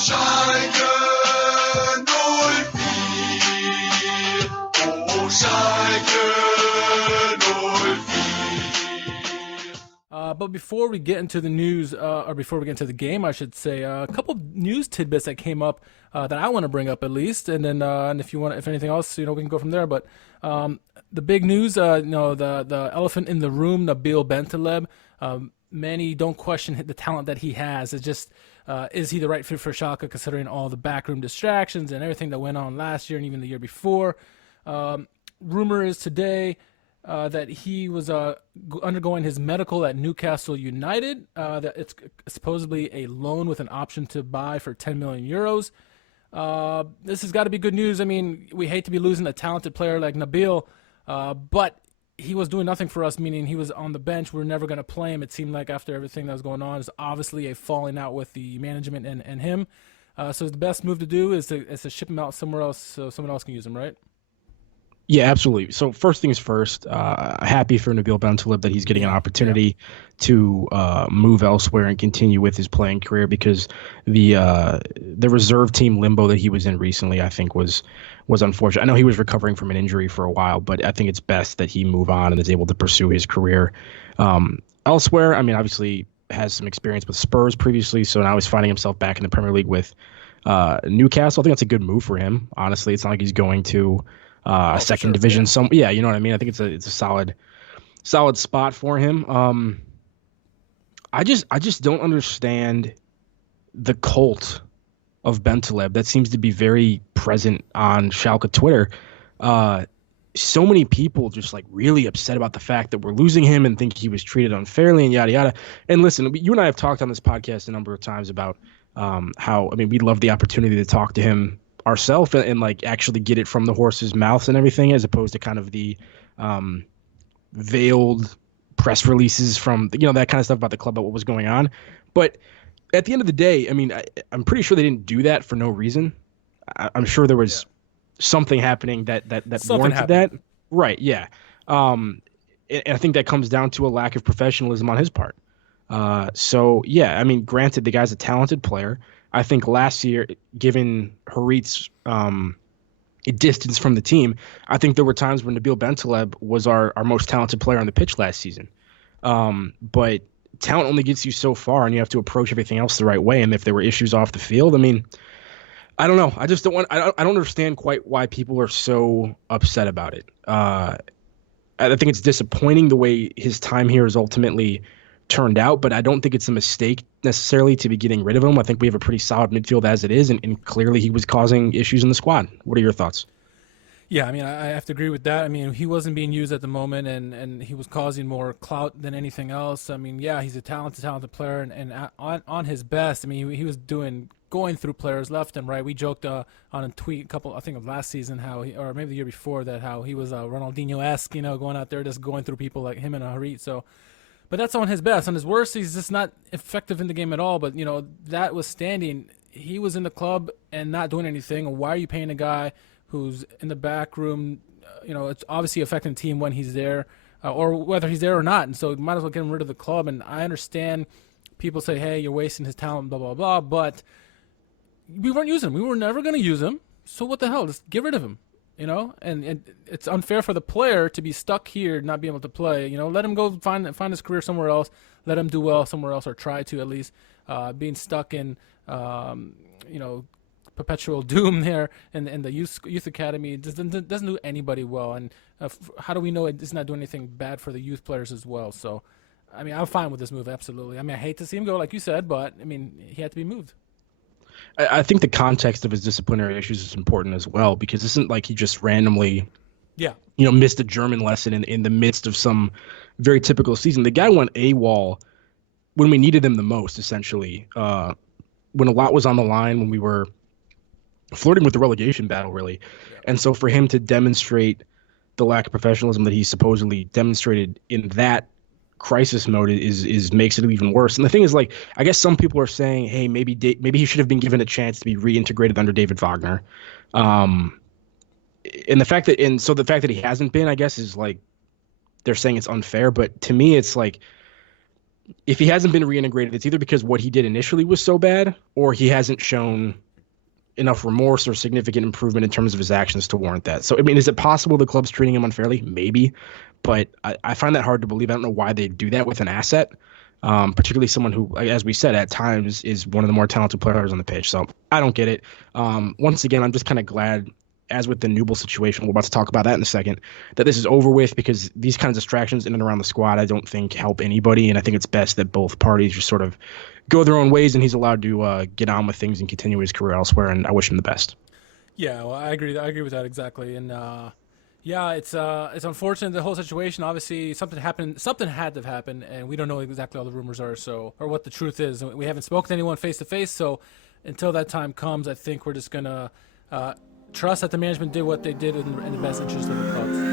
Schalke 04, oh Schalke 04. But before we get into the news, or before we get into the game, I should say, a couple news tidbits that came up that I want to bring up at least, and then and if anything else, we can go from there. But the big news, the elephant in the room, Nabil Bentaleb. Many don't question the talent that he has. It's just, is he the right fit for Schalke, considering all the backroom distractions and everything that went on last year and even the year before? Rumor is today that he was undergoing his medical at Newcastle United. That it's supposedly a loan with an option to buy for 10 million euros. This has got to be good news. I mean, we hate to be losing a talented player like Nabil, but he was doing nothing for us, meaning he was on the bench. We're never going to play him. It seemed like after everything that was going on, it's obviously a falling out with the management and him. So the best move to do is to ship him out somewhere else so someone else can use him, right? Yeah, absolutely. So first things first, happy for Nabil Bentaleb that he's getting an opportunity to move elsewhere and continue with his playing career, because the reserve team limbo that he was in recently, I think, was unfortunate. I know he was recovering from an injury for a while, but I think it's best that he move on and is able to pursue his career elsewhere. I mean, obviously has some experience with Spurs previously, so now he's finding himself back in the Premier League with Newcastle. I think that's a good move for him. Honestly, it's not like he's going to second division. Yeah, you know what I mean? I think it's a solid spot for him. I just don't understand the cult of Bentaleb that seems to be very present on Schalke Twitter. So many people just like really upset about the fact that we're losing him and think he was treated unfairly and yada yada. And listen, you and I have talked on this podcast a number of times about how, I mean, we'd love the opportunity to talk to him ourselves and like actually get it from the horse's mouths and everything, as opposed to kind of the veiled press releases from that kind of stuff about the club, about what was going on. But at the end of the day, I mean, I'm pretty sure they didn't do that for no reason. I'm sure there was something happening that warranted that. Right. Yeah. And I think that comes down to a lack of professionalism on his part. So yeah, I mean, granted, the guy's a talented player. I think last year, given Harit's distance from the team, I think there were times when Nabil Bentaleb was our most talented player on the pitch last season. But talent only gets you so far, and you have to approach everything else the right way. And if there were issues off the field, I mean, I don't know. I just don't want. I don't understand quite why people are so upset about it. I think it's disappointing the way his time here is ultimately turned out, but I don't think it's a mistake necessarily to be getting rid of him. I think we have a pretty solid midfield as it is, and clearly he was causing issues in the squad. What are your thoughts? Yeah, I mean, I have to agree with that. I mean, he wasn't being used at the moment, and he was causing more clout than anything else. I mean, yeah, he's a talented player, and on his best, I mean, he was going through players left and right. We joked on a tweet I think of last season, or maybe the year before that, how he was Ronaldinho-esque, going out there just going through people like him and Harit. So, but that's on his best. On his worst, he's just not effective in the game at all. But, that was standing. He was in the club and not doing anything. Why are you paying a guy who's in the back room? It's obviously affecting the team when he's there, or whether he's there or not. And so you might as well get him rid of the club. And I understand people say, hey, you're wasting his talent, blah, blah, blah. But we weren't using him. We were never going to use him. So what the hell? Just get rid of him. And it's unfair for the player to be stuck here, not be able to play. Let him go find his career somewhere else. Let him do well somewhere else, or try to at least. Being stuck in, perpetual doom there in the youth academy doesn't do anybody well. And how do we know it's not doing anything bad for the youth players as well? So, I mean, I'm fine with this move, absolutely. I mean, I hate to see him go, like you said, but I mean, he had to be moved. I think the context of his disciplinary issues is important as well, because it isn't like he just randomly, missed a German lesson in the midst of some very typical season. The guy went AWOL when we needed him the most, essentially, when a lot was on the line, when we were flirting with the relegation battle, really. Yeah. And so for him to demonstrate the lack of professionalism that he supposedly demonstrated in that crisis mode is makes it even worse. And the thing is, like, I guess some people are saying, hey, maybe he should have been given a chance to be reintegrated under David Wagner. And the fact that he hasn't been, I guess, is like, they're saying it's unfair. But to me, it's like, if he hasn't been reintegrated, it's either because what he did initially was so bad, or he hasn't shown enough remorse or significant improvement in terms of his actions to warrant that. So, I mean, is it possible the club's treating him unfairly? Maybe, but I find that hard to believe. I don't know why they do that with an asset, particularly someone who, as we said, at times is one of the more talented players on the pitch. So I don't get it. Once again, I'm just kind of glad, as with the Newble situation, we're about to talk about that in a second, that this is over with, because these kinds of distractions in and around the squad, I don't think help anybody. And I think it's best that both parties just sort of go their own ways, and he's allowed to get on with things and continue his career elsewhere. And I wish him the best. Yeah, well, I agree. I agree with that exactly. And yeah, it's unfortunate, the whole situation. Obviously, something happened. Something had to happen, and we don't know exactly all the rumors are, so, or what the truth is. We haven't spoken to anyone face to face, so until that time comes, I think we're just gonna trust that the management did what they did in the best interest of the club.